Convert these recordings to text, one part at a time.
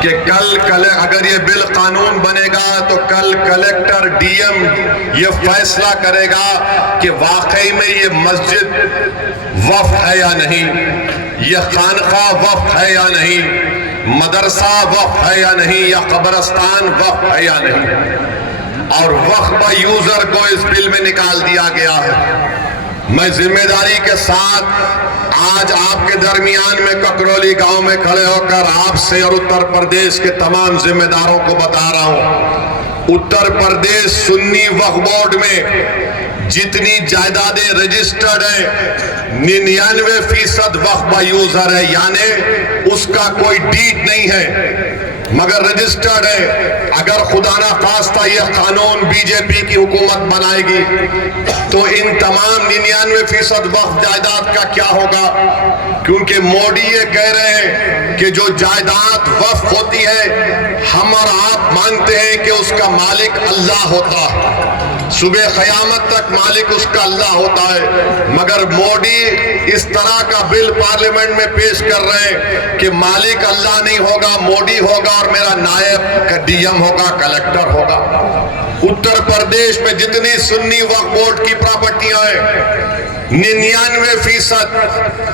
कि कल अगर ये बिल कानून बनेगा तो कल कलेक्टर डीएम ये फैसला करेगा कि वाकई में ये मस्जिद वक्फ है या नहीं, ये खानका वक्फ है या नहीं, मदरसा वक्फ है या नहीं, या कब्रस्तान वक्फ है या नहीं। और वक्फ यूजर को इस बिल में निकाल दिया गया है। मैं जिम्मेदारी के साथ आज आपके दरमियान में ककरौली गांव में खड़े होकर आपसे और उत्तर प्रदेश के तमाम जिम्मेदारों को बता रहा हूं, उत्तर प्रदेश सुन्नी वक्फ बोर्ड में जितनी जायदादें रजिस्टर्ड है 99% वक्फ यूजर है, यानी उसका कोई डीड नहीं है मगर रजिस्टर्ड है। अगर खुदा ना खास्ता यह कानून बीजेपी की हुकूमत बनाएगी तो इन तमाम 99% वक्फ जायदाद का क्या होगा? क्योंकि मोदी ये कह रहे हैं कि जो जायदाद वक्फ होती है हम और आप मानते हैं कि उसका मालिक अल्लाह होता है, सुबह क़यामत तक मालिक उसका अल्लाह होता है। मगर मोदी इस तरह का बिल पार्लियामेंट में पेश कर रहे हैं कि मालिक अल्लाह नहीं होगा, मोदी होगा और मेरा नायब डीएम होगा, कलेक्टर होगा। उत्तर प्रदेश में जितनी सुन्नी वक्फ बोर्ड की प्रॉपर्टियां हैं 99%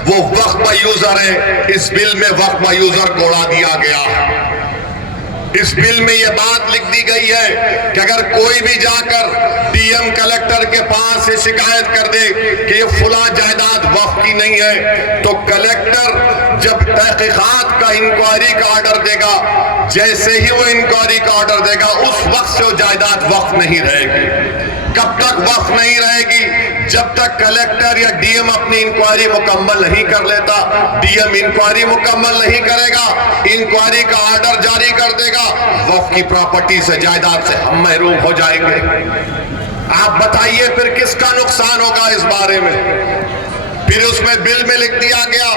वो वक्फ यूजर है। इस बिल में वक्फ यूजर को उड़ा दिया गया है। इस बिल में यह बात लिख दी गई है कि अगर कोई भी जाकर डीएम कलेक्टर के पास से शिकायत कर दे कि ये फुला जायदाद वक्फ की नहीं है तो कलेक्टर जब तहकीकात का इंक्वायरी का ऑर्डर देगा, जैसे ही वो इंक्वायरी का ऑर्डर देगा उस वक्त से वो जायदाद वक्फ नहीं रहेगी। कब तक वक्फ नहीं रहेगी? जब तक कलेक्टर या डीएम अपनी इंक्वायरी मुकम्मल नहीं कर लेता। डीएम इंक्वायरी मुकम्मल नहीं करेगा, इंक्वायरी का ऑर्डर जारी कर देगा, वक्फ की प्रॉपर्टी से जायदाद से हम महरूम हो जाएंगे। आप बताइए फिर किसका नुकसान होगा इस बारे में? फिर उसमें बिल में लिख दिया गया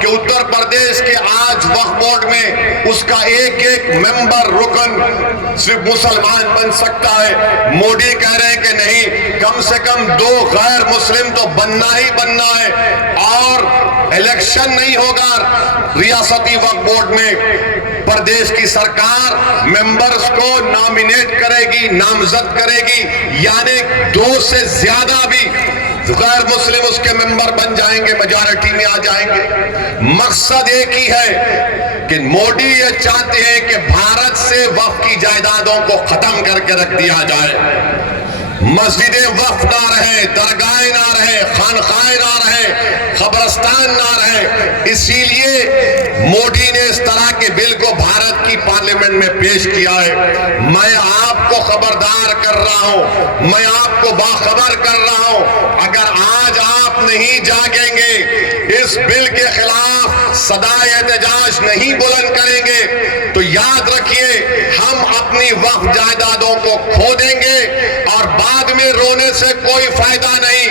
कि उत्तर प्रदेश के आज वक्फ बोर्ड में उसका एक एक मेंबर रुकन सिर्फ मुसलमान बन सकता है। मोदी कह रहे हैं कि नहीं, कम से कम 2 गैर मुस्लिम तो बनना ही बनना है और इलेक्शन नहीं होगा रियासती वक्फ बोर्ड में। प्रदेश की सरकार मेंबर्स को नॉमिनेट करेगी, नामजद करेगी, यानी 2 से ज्यादा भी गैर मुस्लिम उसके मेंबर बन जाएंगे, मेजॉरिटी में आ जाएंगे। मकसद एक ही है कि मोदी ये चाहते हैं कि भारत से वक्फ की जायदादों को खत्म करके रख दिया जाए। मस्जिदें वक्फ ना रहे, दरगाहें ना रहे, खानखाएं ना रहे, कब्रस्तान ना रहे। इसीलिए मोदी ने इस तरह के बिल को भारत की पार्लियामेंट में पेश किया है। मैं आपको खबरदार कर रहा हूं, मैं आपको बाखबर कर रहा हूं, अगर आज आप नहीं जागेंगे, इस बिल के खिलाफ सदाए एहतजाज नहीं बुलंद करेंगे तो याद रखिए हम अपनी वक्फ जायदादों को खो देंगे और बाद में रोने से कोई फायदा नहीं।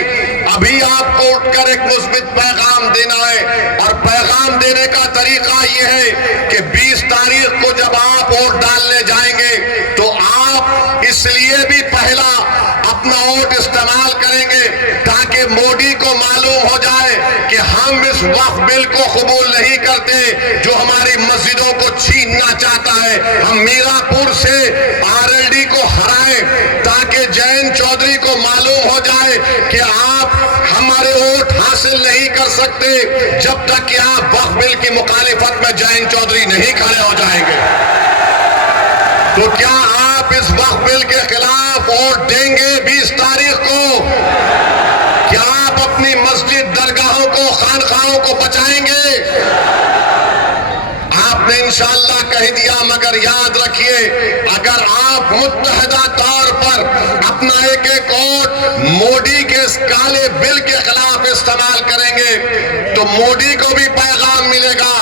अभी आपको उठकर एक मुस्बित पैगाम देना है और पैगाम देने का तरीका यह है कि 20 तारीख को जब आप वोट डालने जाएंगे तो आप इसलिए भी पहला अपना वोट इस्तेमाल करेंगे ताकि मोदी को मालूम हो जाए कि हम इस वक्फ बिल को कबूल नहीं करते जो हमारी मस्जिदों को छीनना चाहता है। हम मीरापुर से आरएलडी को हराएं ताकि जयंत चौधरी को मालूम हो जाए कि आप हमारे वोट हासिल नहीं कर सकते जब तक कि आप वक्फ बिल की मुखालिफत में जयंत चौधरी नहीं खड़े हो जाएंगे। तो क्या आप इस वक्फ बिल के खिलाफ वोट देंगे 20 तारीख को? क्या आप अपनी मस्जिद, दरगाहों को, खानखाहों को बचाएंगे? आपने इंशाअल्लाह कह दिया, मगर याद रखिए अगर आप मुत्तहदा तौर पर अपना एक एक वोट मोदी के इस काले बिल के खिलाफ इस्तेमाल करेंगे तो मोदी को भी पैगाम मिलेगा,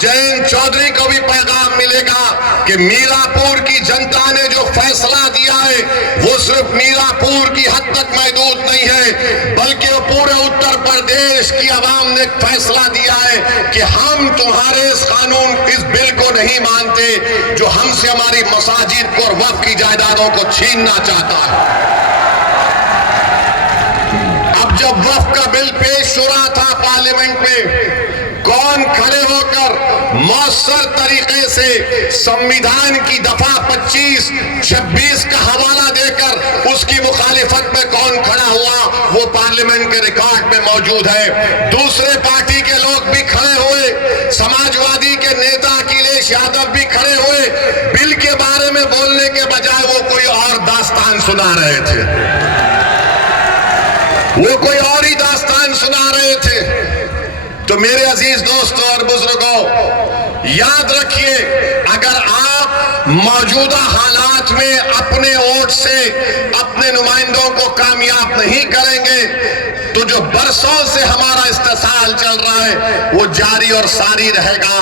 जयंत चौधरी को भी पैगाम मिलेगा कि मीरापुर की जनता ने जो फैसला दिया है वो सिर्फ मीरापुर की हद तक महदूद नहीं है बल्कि पूरे उत्तर प्रदेश की आवाम ने फैसला दिया है कि हम तुम्हारे इस कानून, इस बिल को नहीं मानते जो हमसे हमारी मसाजिद को और वक्फ की जायदादों को छीनना चाहता है। अब जब वक्फ का बिल पेश हो रहा था पार्लियामेंट में, कौन खड़े होकर मौसर तरीके से संविधान की दफा 25, 26 का हवाला देकर उसकी मुखालिफत में कौन खड़ा हुआ वो पार्लियामेंट के रिकॉर्ड में मौजूद है। दूसरे पार्टी के लोग भी खड़े हुए, समाजवादी के नेता अखिलेश यादव भी खड़े हुए, बिल के बारे में बोलने के बजाय वो कोई और दास्तान सुना रहे थे, वो कोई और ही दास्तान सुना रहे थे। तो मेरे अजीज दोस्तों और बुजुर्गों, याद रखिए, अगर आप मौजूदा हालात में अपने वोट से अपने नुमाइंदों को कामयाब नहीं करेंगे तो जो बरसों से हमारा इस्तेसाल चल रहा है वो जारी और सारी रहेगा।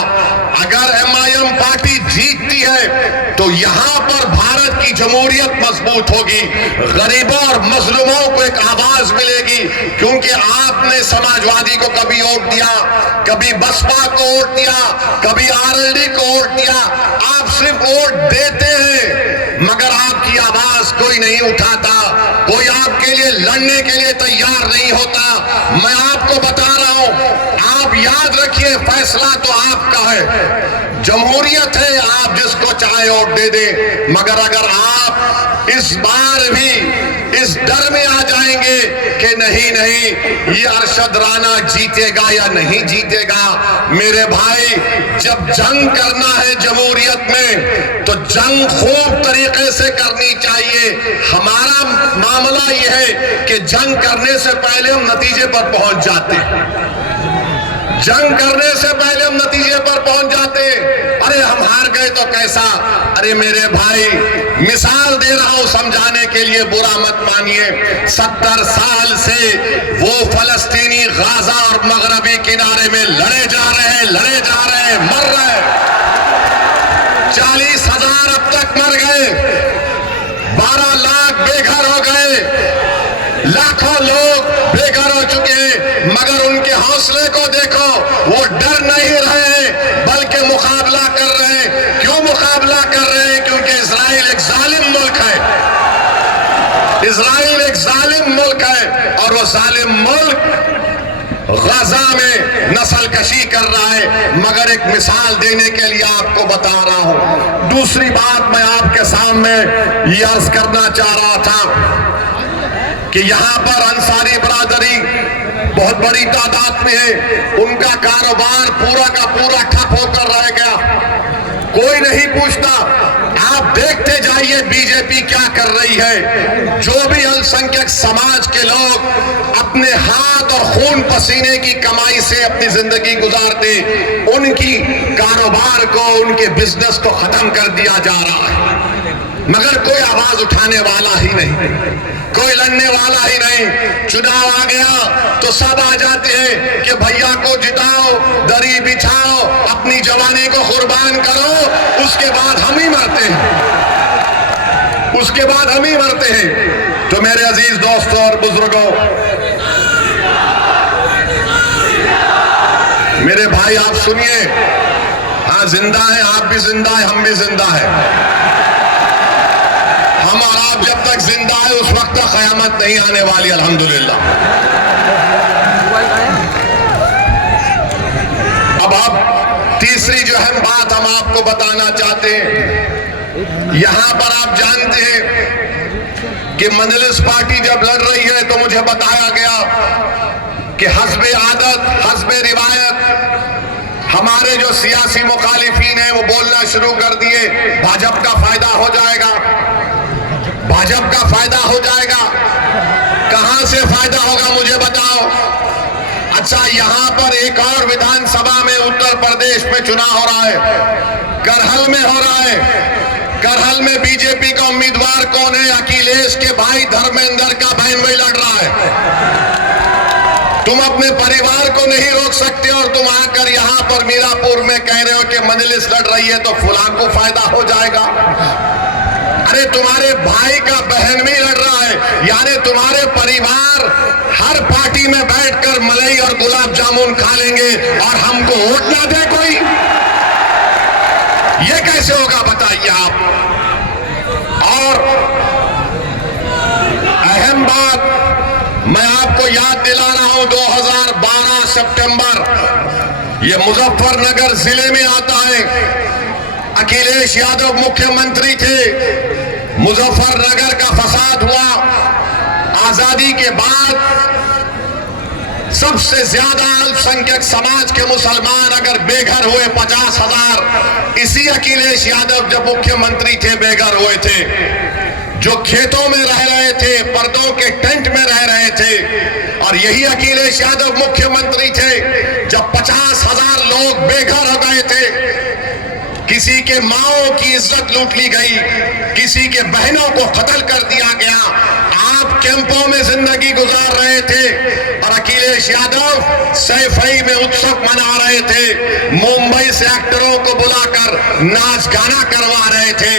अगर एमआईएम पार्टी जीतती है तो यहां पर भारत की जमहूरियत मजबूत होगी, गरीबों और मजलूमों को एक आवाज मिलेगी, क्योंकि आपने समाजवादी को कभी वोट दिया, कभी बसपा को वोट दिया, कभी आरएलडी को वोट दिया। आप सिर्फ वोट देते हैं मगर आपकी आवाज कोई नहीं उठाता, कोई आपके लिए लड़ने के लिए तैयार नहीं होता। मैं आपको बता रहा हूं, आप याद रखिए, फैसला तो आपका है, जमहूरियत है, आप जिसको चाहे वोट दे दे। मगर अगर आप इस बार भी इस डर में आ जाएंगे कि नहीं नहीं ये अरशद राना जीतेगा या नहीं जीतेगा, मेरे भाई, जब जंग करना है जमहूरियत में तो जंग खूब तरीके से करनी चाहिए। हमारा मामला यह है कि जंग करने से पहले हम नतीजे पर पहुंच जाते हैं, जंग करने से पहले हम नतीजे पर पहुंच जाते। अरे हम हार गए तो कैसा, अरे मेरे भाई, मिसाल दे रहा हूं समझाने के लिए, बुरा मत मानिए। 70 साल से वो फलस्तीनी गाजा और मगरबी किनारे में लड़े जा रहे हैं, मर रहे हैं। 40,000 अब तक मर गए, 12 लाख बेघर हो गए, लाखों लोग बेघर हो चुके हैं। मगर उनके हौसले को देखो, वो डर नहीं रहे हैं बल्कि मुकाबला कर रहे हैं। क्यों मुकाबला कर रहे हैं? क्योंकि इजराइल एक जालिम मुल्क है, इजराइल एक जालिम मुल्क है और वो जालिम मुल्क गाजा में नस्ल कशी कर रहा है। मगर एक मिसाल देने के लिए आपको बता रहा हूं। दूसरी बात मैं आपके सामने ये अर्ज करना चाह रहा था कि यहां पर अंसारी बरादरी बहुत बड़ी तादाद में है, उनका कारोबार पूरा का पूरा ठप होकर रह गया, कोई नहीं पूछता। आप देखते जाइए बीजेपी क्या कर रही है। जो भी अल्पसंख्यक समाज के लोग अपने हाथ और खून पसीने की कमाई से अपनी जिंदगी गुजारते, उनकी कारोबार को, उनके बिजनेस को खत्म कर दिया जा रहा है, मगर कोई आवाज उठाने वाला ही नहीं, कोई लड़ने वाला ही नहीं। चुनाव आ गया तो सब आ जाते हैं कि भैया को जिताओ, दरी बिछाओ, अपनी जवानी को कुर्बान करो, उसके बाद हम ही मरते हैं, उसके बाद हम ही मरते हैं। तो मेरे अजीज दोस्तों और बुजुर्गों, मेरे भाई आप सुनिए, हाँ जिंदा है, आप भी जिंदा है, हम भी जिंदा है। हम और आप जब तक जिंदा है उस वक्त तक क़यामत नहीं आने वाली, अल्हम्दुलिल्लाह। अब तीसरी जो अहम बात हम आपको बताना चाहते हैं, यहां पर आप जानते हैं कि मजलिस पार्टी जब लड़ रही है तो मुझे बताया गया कि हस्बे आदत, हस्बे रिवायत हमारे जो सियासी मुखालिफिन हैं वो बोलना शुरू कर दिए, भाजपा का फायदा हो जाएगा, भाजपा का फायदा हो जाएगा। कहां से फायदा होगा मुझे बताओ। अच्छा, यहां पर एक और विधानसभा में उत्तर प्रदेश में चुनाव हो रहा है, करहल में हो रहा है। करहल में बीजेपी का उम्मीदवार कौन है? अखिलेश के भाई धर्मेंद्र का बहन भाई लड़ रहा है। तुम अपने परिवार को नहीं रोक सकते और तुम आकर यहां पर मीरापुर में कह रहे हो कि मजलिस लड़ रही है तो फुलां को फायदा हो जाएगा। अरे तुम्हारे भाई का बहन भी लड़ रहा है, यानी तुम्हारे परिवार हर पार्टी में बैठकर मलाई और गुलाब जामुन खा लेंगे और हमको वोट ना दे कोई, ये कैसे होगा बताइए आप। और अहम बात मैं आपको याद दिला रहा हूं, 2012 सितंबर ये मुजफ्फरनगर जिले में आता है। अखिलेश यादव मुख्यमंत्री थे, मुजफ्फरनगर का फसाद हुआ। आजादी के बाद सबसे ज्यादा अल्पसंख्यक समाज के मुसलमान अगर बेघर हुए 50,000, इसी अखिलेश यादव जब मुख्यमंत्री थे बेघर हुए थे। जो खेतों में रह रहे थे, पर्दों के टेंट में रह रहे थे, और यही अखिलेश यादव मुख्यमंत्री थे जब 50,000 लोग बेघर हो गए थे। किसी के माओं की इज्जत लूट ली गई, किसी के बहनों को कत्ल कर दिया गया। आप कैंपों में जिंदगी गुजार रहे थे और अखिलेश यादव सैफई में उत्सव मना रहे थे, मुंबई से एक्टरों को बुलाकर नाच गाना करवा रहे थे।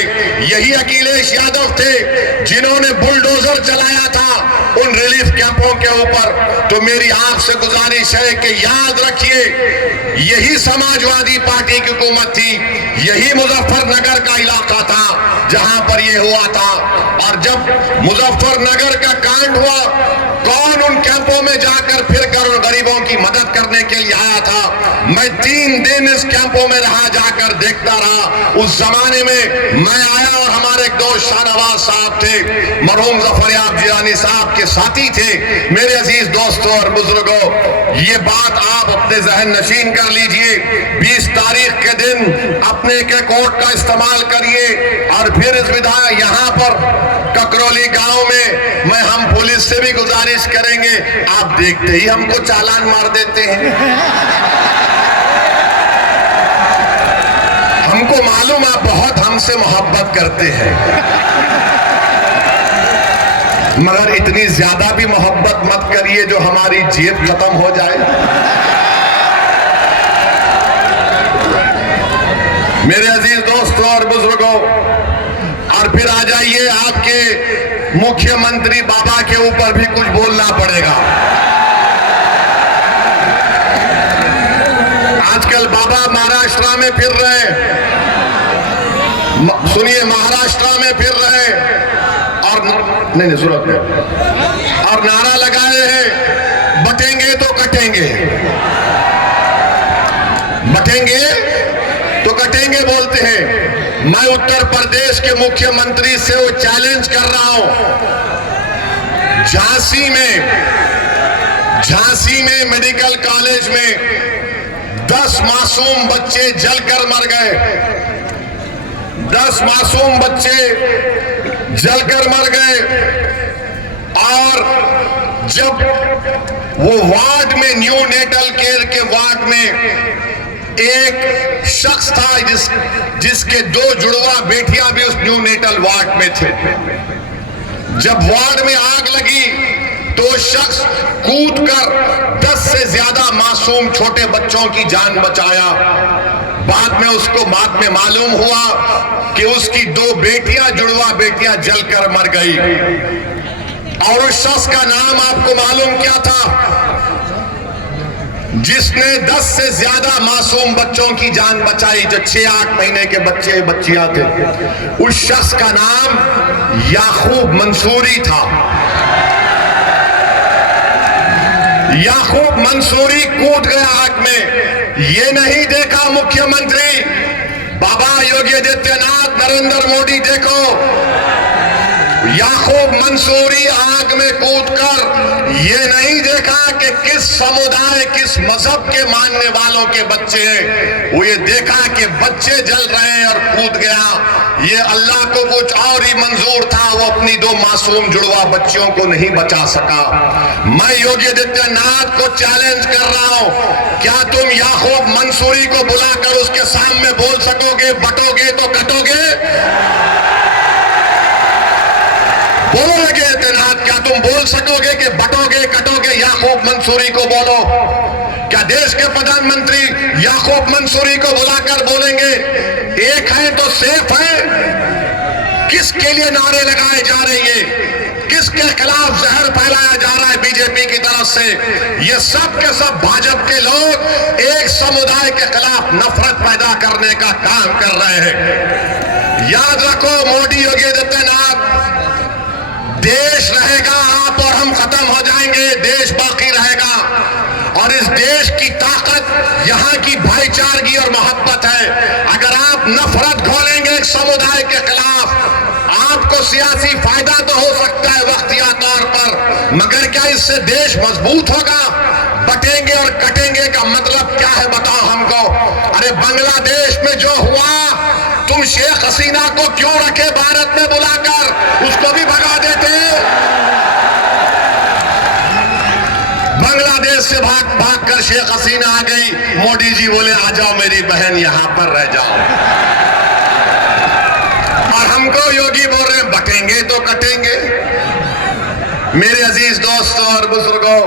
यही अखिलेश यादव थे जिन्होंने बुलडोजर चलाया था उन रिलीफ कैंपों के ऊपर। तो मेरी आपसे गुजारिश है कि याद रखिए, यही समाजवादी पार्टी की हुकूमत थी, यही मुजफ्फरनगर का इलाका था जहां पर यह हुआ था। और जब मुजफ्फरनगर का कांड हुआ, कौन उन कैंपों में जाकर फिर गरीबों की मदद करने के लिए आया था? मैं 3 दिन इस कैंपों में रहा, जाकर देखता रहा। उस जमाने में मैं आया और हमारे एक दोस्त शाहनवाज साहब थे, मरहूम जफरयाब जिलानी साहब के साथी थे। मेरे अजीज दोस्तों और बुजुर्गों, ये बात आप अपने जहन नशीन कर लीजिए। 20 तारीख के दिन अपने के कोर्ट का इस्तेमाल करिए और फिर इस विधायक यहाँ पर ककरौली गांव में हम पुलिस से भी गुजारिश करेंगे, आप देखते ही हमको चालान मार देते हैं। हमको मालूम आप बहुत हमसे मोहब्बत करते हैं, मगर इतनी ज्यादा भी मोहब्बत मत करिए जो हमारी जेब खत्म हो जाए। मेरे अजीज दोस्तों और बुजुर्गों, और फिर आ जाइए, आपके मुख्यमंत्री बाबा के ऊपर भी कुछ बोलना पड़ेगा। आजकल बाबा महाराष्ट्र में फिर रहे, सुनिए, महाराष्ट्र में फिर रहे और नहीं जरूरत नहीं, और नारा लगाए हैं, बटेंगे तो कटेंगे, बटेंगे तो कटेंगे बोलते हैं। मैं उत्तर प्रदेश के मुख्यमंत्री से वो चैलेंज कर रहा हूं, झांसी में मेडिकल कॉलेज में 10 मासूम बच्चे जलकर मर गए। 10 मासूम बच्चे जलकर मर गए। और जब वो वार्ड में, न्यू नेटल केयर के वार्ड में एक शख्स था जिसके 2 जुड़वा बेटियां भी उस न्यू नेटल वार्ड में थे। जब वार्ड में आग लगी तो शख्स कूदकर 10 से ज्यादा मासूम छोटे बच्चों की जान बचाया। बाद में मालूम हुआ कि उसकी 2 बेटियां, जुड़वा बेटियां जलकर मर गई। और उस शख्स का नाम आपको मालूम क्या था? जिसने 10 से ज्यादा मासूम बच्चों की जान बचाई, जो 6-8 महीने के बच्चे बच्चियां थे। उस शख्स का नाम याकूब मंसूरी था। याकूब मंसूरी कूद गया आग में। ये नहीं देखा मुख्यमंत्री बाबा योगी आदित्यनाथ, नरेंद्र मोदी, देखो याकूब मंसूरी आग में कूदकर ये नहीं देखा कि किस समुदाय, किस मजहब के मानने वालों के बच्चे हैं। वो ये देखा कि बच्चे जल रहे हैं और कूद गया। ये अल्लाह को कुछ और ही मंजूर था, वो अपनी 2 मासूम जुड़वा बच्चियों को नहीं बचा सका। मैं योगी आदित्यनाथ को चैलेंज कर रहा हूं, क्या तुम याकूब मंसूरी को बुलाकर उसके सामने बोल सकोगे, बटोगे तो कटोगे? बोलो लगे आदित्यनाथ, क्या तुम बोल सकोगे कि बटोगे कटोगे? याकूब मंसूरी को बोलो। क्या देश के प्रधानमंत्री याकूब मंसूरी को बुलाकर बोलेंगे एक है तो सेफ है? किसके लिए नारे लगाए जा रहे हैं? किसके खिलाफ जहर फैलाया जा रहा है बीजेपी की तरफ से? ये सब के सब भाजपा के लोग एक समुदाय के खिलाफ नफरत पैदा करने का काम कर रहे हैं। याद रखो, मोदी योगी आदित्यनाथ, देश रहेगा, आप और हम खत्म हो जाएंगे, देश बाकी रहेगा। और इस देश की ताकत यहाँ की भाईचारगी और मोहब्बत है। अगर आप नफरत घोलेंगे एक समुदाय के खिलाफ, आपको सियासी फायदा तो हो सकता है वक्तिया तौर पर, मगर क्या इससे देश मजबूत होगा? बटेंगे और कटेंगे का मतलब क्या है बताओ हमको। अरे बांग्लादेश में जो हुआ, तुम शेख हसीना को क्यों रखे भारत में बुलाकर, उसको भी भगा देते। बांग्लादेश से भाग कर शेख हसीना आ गई, मोदी जी बोले आ जाओ मेरी बहन यहां पर रह जाओ, और हमको योगी बोल रहे हैं बटेंगे तो कटेंगे। मेरे अजीज दोस्तों और बुजुर्गों,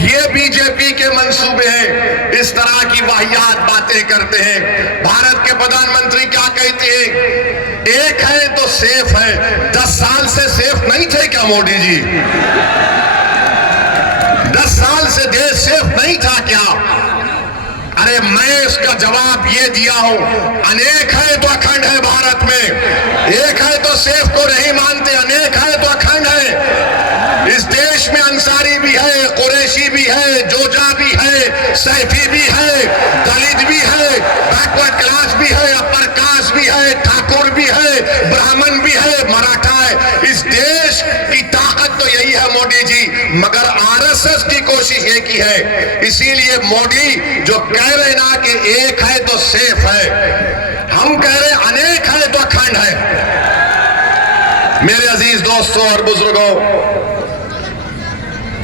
ये बीजेपी के मंसूबे हैं, इस तरह की वाहियात बातें करते हैं। भारत के प्रधानमंत्री क्या कहते हैं? एक है तो सेफ है। 10 साल से सेफ नहीं थे क्या मोदी जी? 10 साल से देश सेफ नहीं था क्या? अरे मैं इसका जवाब ये दिया हूं, अनेक है तो अखंड है भारत में। एक है तो सेफ को नहीं मानते, अनेक है तो अखंड है। इस देश में अंसारी भी है, कुरैशी भी है, जोजा भी है, सैफी भी है, दलित भी है, बैकवर्ड क्लास भी है, अपर कास्ट भी है, ठाकुर भी है, ब्राह्मण भी है, मराठा है। इस देश की ताकत तो यही है मोदी जी, मगर आरएसएस की कोशिश ये की है। इसीलिए मोदी जो कह रहे ना कि एक है तो सेफ है, हम कह रहे अनेक है तो अखंड है। मेरे अजीज दोस्तों और बुजुर्गों,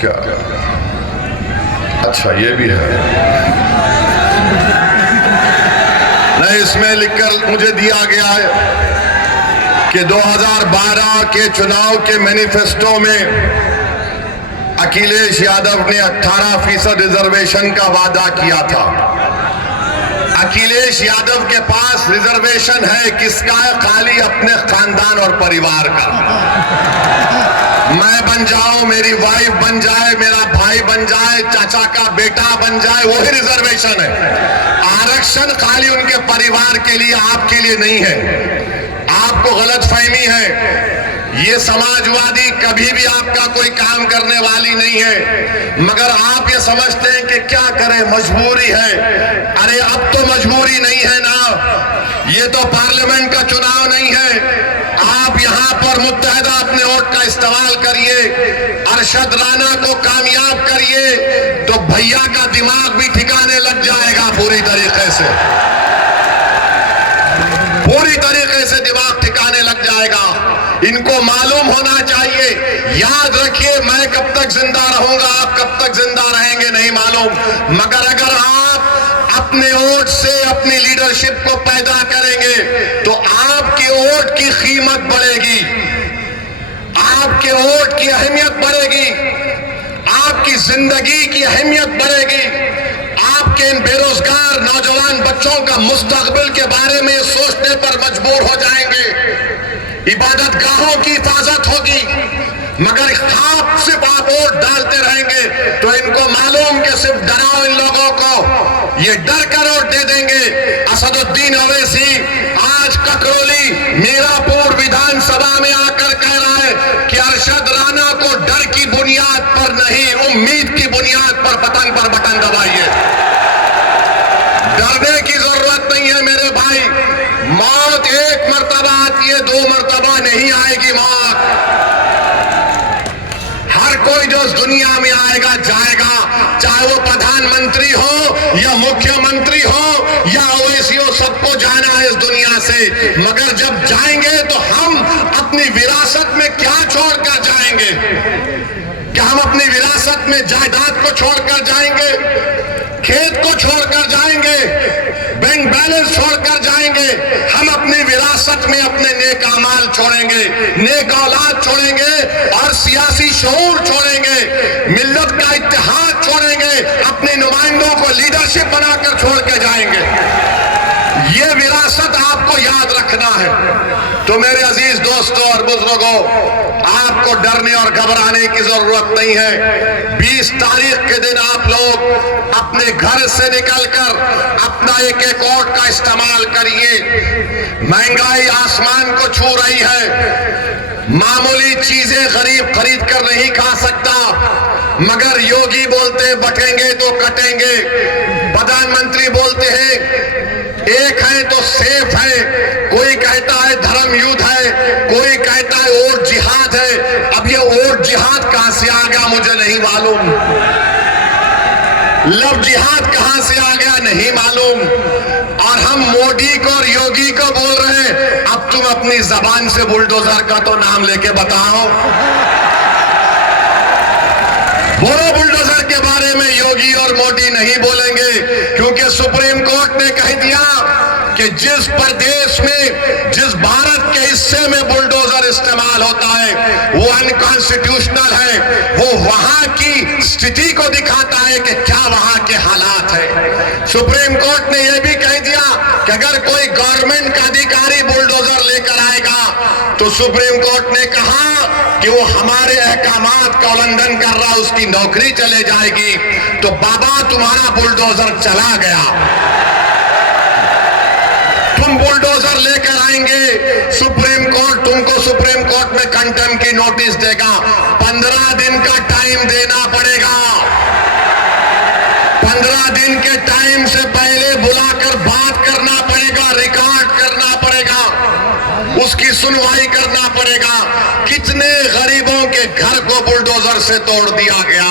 क्या अच्छा ये भी है नहीं, इसमें लिखकर मुझे दिया गया है कि 2012 के चुनाव के मैनिफेस्टो में अखिलेश यादव ने 18% रिजर्वेशन का वादा किया था। अखिलेश यादव के पास रिजर्वेशन है किसका है? खाली अपने खानदान और परिवार का। मैं बन जाऊं, मेरी वाइफ बन जाए, मेरा भाई बन जाए, चाचा का बेटा बन जाए, वही रिजर्वेशन है। आरक्षण खाली उनके परिवार के लिए, आपके लिए नहीं है। आपको गलतफहमी है। ये समाजवादी कभी भी आपका कोई काम करने वाली नहीं है, मगर आप ये समझते हैं कि क्या करें, मजबूरी है। अरे अब तो मजबूरी नहीं है ना, ये तो पार्लियामेंट का चुनाव नहीं है। आप यहाँ पर मुत्तहदा अपने वोट का इस्तेमाल करिए, अरशद राणा को कामयाब करिए, तो भैया का दिमाग भी ठिकाने लग जाएगा पूरी तरीके से, पूरी तरीके से दिमाग ठिकाने लग जाएगा। इनको मालूम होना चाहिए। याद रखिए, मैं कब तक जिंदा रहूंगा, आप कब तक जिंदा रहेंगे नहीं मालूम, मगर अगर आप अपने वोट से अपनी लीडरशिप को पैदा करेंगे तो आपके वोट की कीमत बढ़ेगी, आपके वोट की अहमियत बढ़ेगी, आपकी जिंदगी की अहमियत बढ़ेगी। आपके इन बेरोजगार नौजवान बच्चों का मुस्तकबिल के बारे में सोचने पर मजबूर हो जाएंगे। इबादत गाहों की हिफाजत होगी, मगर सिर्फ आप वोट डालते रहेंगे तो इनको मालूम कि सिर्फ डराओ इन लोगों को, ये डर कर वोट दे देंगे। असदुद्दीन अवैसी आज ककरोली मीरापुर विधानसभा में आकर कह रहा है कि अरशद राणा को डर की बुनियाद पर नहीं, उम्मीद की बुनियाद पर बटन दबाइए। डरने की जरूरत नहीं है मेरे भाई, मौत एक मर्तबा आती है, 2 मर्तबा नहीं आएगी मौत। हर कोई जो इस दुनिया में आएगा जाएगा, चाहे वो प्रधानमंत्री हो या मुख्यमंत्री हो या ओवैसी हो, सबको जाना है इस दुनिया से। मगर जब जाएंगे तो हम अपनी विरासत में क्या छोड़कर जाएंगे? क्या हम अपनी विरासत में जायदाद को छोड़कर जाएंगे, खेत को छोड़कर जाएंगे, बैंक बैलेंस छोड़कर जाएंगे? हम अपनी विरासत में अपने नेक अमाल छोड़ेंगे, नेक औलाद छोड़ेंगे और सियासी शऊर छोड़ेंगे, मिल्लत का इत्तेहाद छोड़ेंगे, अपने नुमाइंदों को लीडरशिप बनाकर छोड़ के जाएंगे। ये विरासत आपको याद रखना है। तो मेरे अजीज दोस्तों और बुजुर्गों, आपको डरने और घबराने की जरूरत नहीं है। 20 तारीख के दिन आप लोग अपने घर से निकलकर अपना एक वोट का इस्तेमाल करिए। महंगाई आसमान को छू रही है, मामूली चीजें गरीब खरीद कर नहीं खा सकता, मगर योगी बोलते बटेंगे तो कटेंगे, प्रधानमंत्री बोलते हैं एक है तो सेफ है, कोई कहता है धर्म युद्ध है, कोई कहता है और जिहाद है। अब ये और जिहाद कहां से आ गया मुझे नहीं मालूम, लव जिहाद कहां से आ गया नहीं मालूम। और हम मोदी को और योगी को बोल रहे हैं अब तुम अपनी जबान से बुलडोजर का तो नाम लेके बताओ। बोलो बुलडोजर के बारे में योगी और मोदी नहीं बोलेंगे, क्योंकि सुप्रीम कोर्ट ने कह दिया कि जिस प्रदेश में, जिस भारत के हिस्से में बुलडोजर इस्तेमाल होता है वो अनकॉन्स्टिट्यूशनल है। वो वहां की स्थिति को दिखाता है कि क्या वहां के हालात है। सुप्रीम कोर्ट ने यह भी कह दिया कि अगर कोई गवर्नमेंट का अधिकारी बुलडोजर लेकर आएगा तो सुप्रीम कोर्ट ने कहा कि वो हमारे अहकामात का उल्लंघन कर रहा, उसकी नौकरी चले जाएगी। तो बाबा तुम्हारा बुलडोजर चला गया, तुम बुलडोजर लेकर आएंगे, सुप्रीम कोर्ट तुमको सुप्रीम कोर्ट में कंटेम्प्ट की नोटिस देगा। 15 दिन का टाइम देना पड़ेगा, 15 दिन के टाइम से पहले बुलाकर बात करना पड़ेगा, रिकॉर्ड करना पड़ेगा, उसकी सुनवाई करना पड़ेगा। कितने गरीबों के घर को बुलडोजर से तोड़ दिया गया।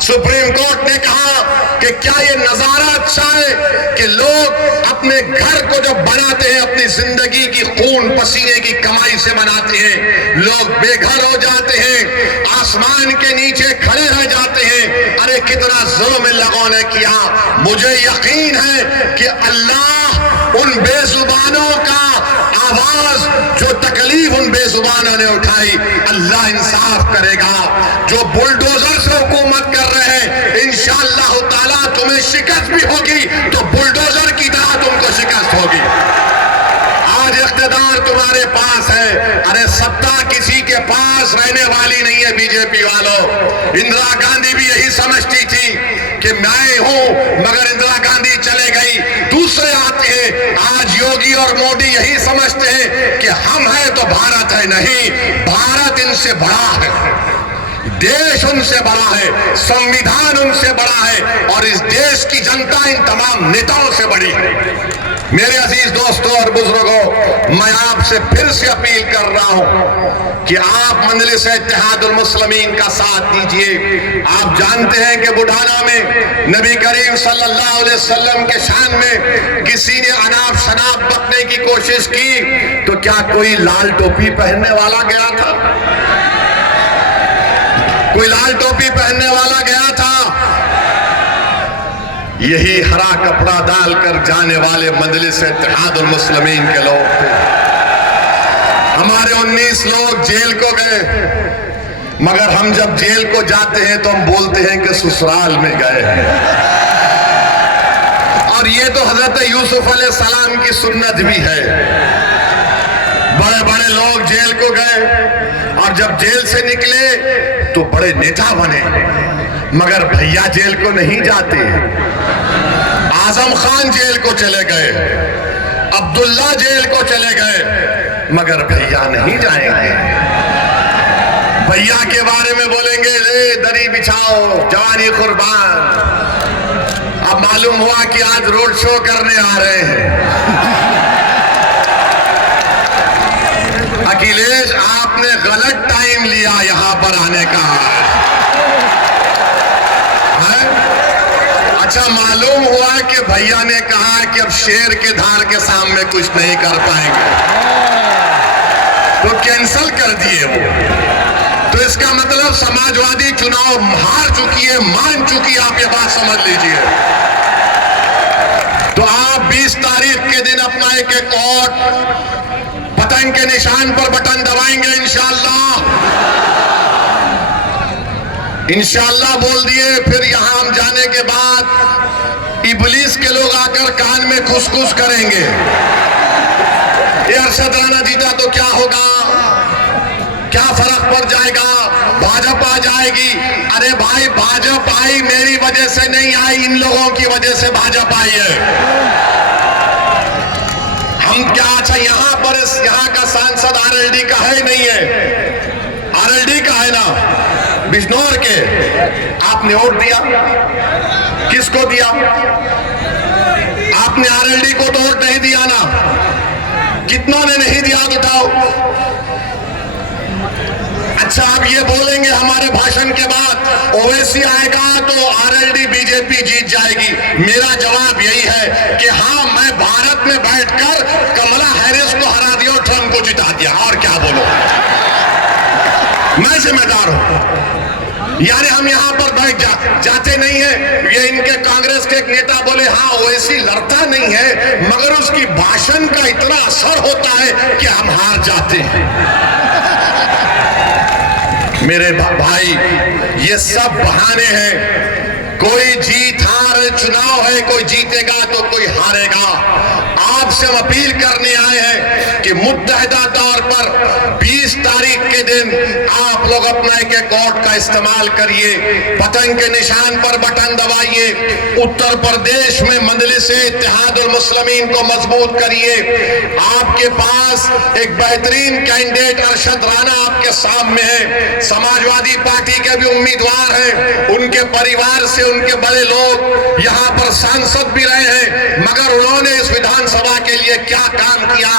सुप्रीम कोर्ट ने कहा कि क्या ये नजारा अच्छा है कि लोग अपने घर को जब बनाते हैं अपनी जिंदगी की खून पसीने की कमाई से बनाते हैं, लोग बेघर हो जाते हैं, आसमान के नीचे खड़े रह जाते हैं। अरे कितना जुल्म इन लोगों ने किया। मुझे यकीन है कि अल्लाह उन बेजुबानों का आवाज, जो तकलीफ उन बेजुबानों ने उठाई, अल्लाह इंसाफ करेगा। जो बुलडोजर से हुकूमत कर रहे हैं, इंशाअल्लाह ताला तुम्हें शिकस्त भी होगी तो बुलडोजर की तरह तुमको शिकस्त होगी। आज इख्तिदार तुम्हारे पास है, अरे सत्ता किसी के पास रहने वाली नहीं है। बीजेपी वालों, इंदिरा गांधी भी यही समझती थी कि मैं हूं, मगर इंदिरा गांधी चले गई, दूसरे आते हैं। आज योगी और मोदी यही समझते हैं कि हम हैं तो भारत है। नहीं, भारत इनसे बड़ा है, देश उनसे बड़ा है, संविधान उनसे बड़ा है, और इस देश की जनता इन तमाम नेताओं से बड़ी है। मेरे अजीज दोस्तों और बुजुर्गों, मैं आपसे फिर से अपील कर रहा हूं कि आप मजलिस इत्तेहादुल मुस्लिमीन का साथ दीजिए। आप जानते हैं कि बुढ़ाना में नबी करीम सल्लल्लाहु अलैहि वसल्लम के शान में किसी ने अनाप शनाप बकने की कोशिश की तो क्या कोई लाल टोपी पहनने वाला गया था? कोई लाल टोपी पहनने वाला गया था? यही हरा कपड़ा डालकर जाने वाले मजलिस इत्तेहादुल मुस्लिमीन के लोग थे। हमारे 19 लोग जेल को गए, मगर हम जब जेल को जाते हैं तो हम बोलते हैं कि ससुराल में गए हैं। और ये तो हजरत यूसुफ अलैहिस्सलाम की सुन्नत भी है। बड़े बड़े लोग जेल को गए और जब जेल से निकले तो बड़े नेता बने, मगर भैया जेल को नहीं जाते। आजम खान जेल को चले गए, अब्दुल्ला जेल को चले गए, मगर भैया नहीं जाएंगे। भैया के बारे में बोलेंगे रे दरी बिछाओ जवानी कुर्बान। अब मालूम हुआ कि आज रोड शो करने आ रहे हैं। अखिलेश, आपने गलत टाइम लिया यहां पर आने का। अच्छा, मालूम हुआ कि भैया ने कहा कि अब शेर के धार के सामने कुछ नहीं कर पाएंगे तो कैंसिल कर दिए वो। तो इसका मतलब समाजवादी चुनाव हार चुकी है, मान चुकी है। आप ये बात समझ लीजिए। तो आप 20 तारीख के दिन अपना एक वोट पतंग के निशान पर बटन दबाएंगे इंशाअल्लाह बोल दिए। फिर यहां हम जाने के बाद इबलीस के लोग आकर कान में खुसखुस करेंगे ये अरशद राणा जीता तो क्या होगा, क्या फर्क पड़ जाएगा, भाजपा जाएगी। अरे भाई भाजपा आई मेरी वजह से नहीं आई, इन लोगों की वजह से भाजपा आई है। हम क्या, अच्छा यहां पर यहां का सांसद आरएलडी का है नहीं है, आरएलडी का है ना, बिजनौर के। आपने वोट दिया, किसको दिया? आपने आरएलडी को तो वोट नहीं दिया ना, कितनों ने नहीं दिया उठाओ। अच्छा आप ये बोलेंगे हमारे भाषण के बाद ओवैसी आएगा तो आरएलडी बीजेपी जीत जाएगी। मेरा जवाब यही है कि हाँ, मैं भारत में बैठकर कमला हैरिस को हरा दिया और ट्रंप को जिता दिया, और क्या बोलो, मैं जिम्मेदार हूं। यानी हम यहां पर बैठ जाते नहीं है। ये इनके कांग्रेस के एक नेता बोले हाँ ओवैसी लड़ता नहीं है, मगर उसकी भाषण का इतना असर होता है कि हम हार जाते हैं। मेरे भाई ये सब बहाने हैं, कोई जीत हार चुनाव है, कोई जीतेगा तो कोई हारेगा। आपसे हम अपील करने आए हैं कि मुत्तहिदा तौर पर 20 तारीख के दिन आप लोग अपना एक वोट का इस्तेमाल करिए, पतंग के निशान पर बटन दबाइए, उत्तर प्रदेश में मजलिस इत्तेहादुल मुस्लिमीन को मजबूत करिए। आपके पास एक बेहतरीन कैंडिडेट अरशद राणा आपके सामने है, समाजवादी पार्टी के भी उम्मीदवार हैं, उनके परिवार से उनके बड़े लोग यहाँ पर सांसद भी रहे हैं, मगर उन्होंने इस विधानसभा के लिए क्या काम किया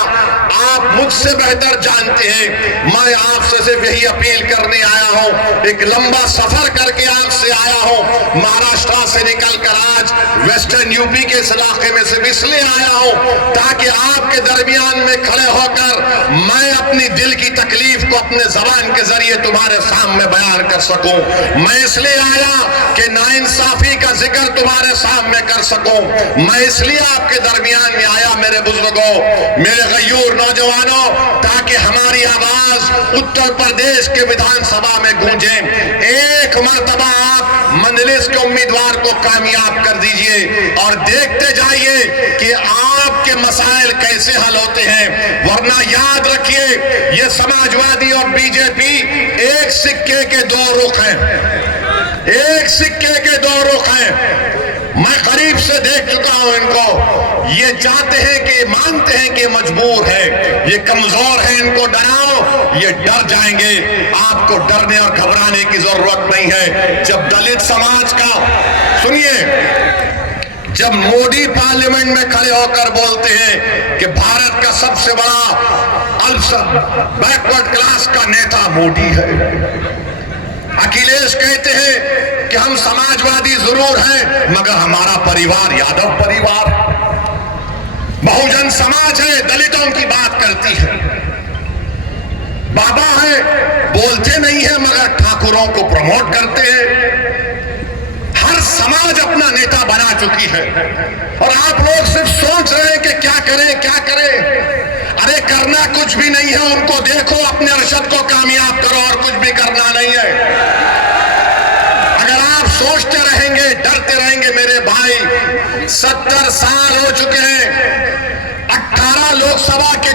आप मुझसे बेहतर जानते हैं। मैं आपसे सिर्फ यही अपील करने आया हूं, एक लंबा सफर करके आपसे आया हूं, महाराष्ट्र से निकलकर आज वेस्टर्न यूपी के इस इलाके में सिर्फ इसलिए आया हूं ताकि आपके दरमियान में खड़े होकर मैं अपनी दिल की तकलीफ को अपने जबान के जरिए तुम्हारे सामने बयान कर सकूं। मैं इसलिए आया कि नाइंसाफी का जिक्र तुम्हारे सामने कर सकूं। मैं इसलिए आपके दरमियान में आया मेरे बुजुर्गों, मेरे गयूर नौजवानों, ताकि हमारी आवाज उत्तर प्रदेश के विधानसभा में गूंजे। एक मर्तबा आप मजलिस के उम्मीदवार को कामयाब कर दीजिए और देखते जाइए कि आपके मसाइल कैसे हल होते हैं। वरना याद रखिए ये समाजवादी और बीजेपी एक सिक्के के दो रुख हैं, एक सिक्के के दो रुख हैं। मैं करीब से देख चुका हूं इनको, ये चाहते हैं कि मानते हैं कि मजबूर है, ये कमजोर है, इनको डराओ ये डर जाएंगे। आपको डरने और घबराने की जरूरत नहीं है। जब दलित समाज का, सुनिए, जब मोदी पार्लियामेंट में खड़े होकर बोलते हैं कि भारत का सबसे बड़ा बैकवर्ड क्लास का नेता मोदी है, अखिलेश कहते हैं कि हम समाजवादी जरूर हैं मगर हमारा परिवार यादव परिवार, बहुजन समाज है, दलितों की बात करती है, बाबा है, बोलते नहीं है मगर ठाकुरों को प्रमोट करते हैं। हर समाज अपना नेता बना चुकी है और आप लोग सिर्फ सोच रहे हैं कि क्या करें क्या करें। अरे करना कुछ भी नहीं है, उनको देखो, अपने अरशद को कामयाब करो, और कुछ भी करना नहीं है। अगर आप सोचते रहेंगे, डरते रहेंगे, मेरे भाई 70 साल हो चुके हैं, 18 लोकसभा के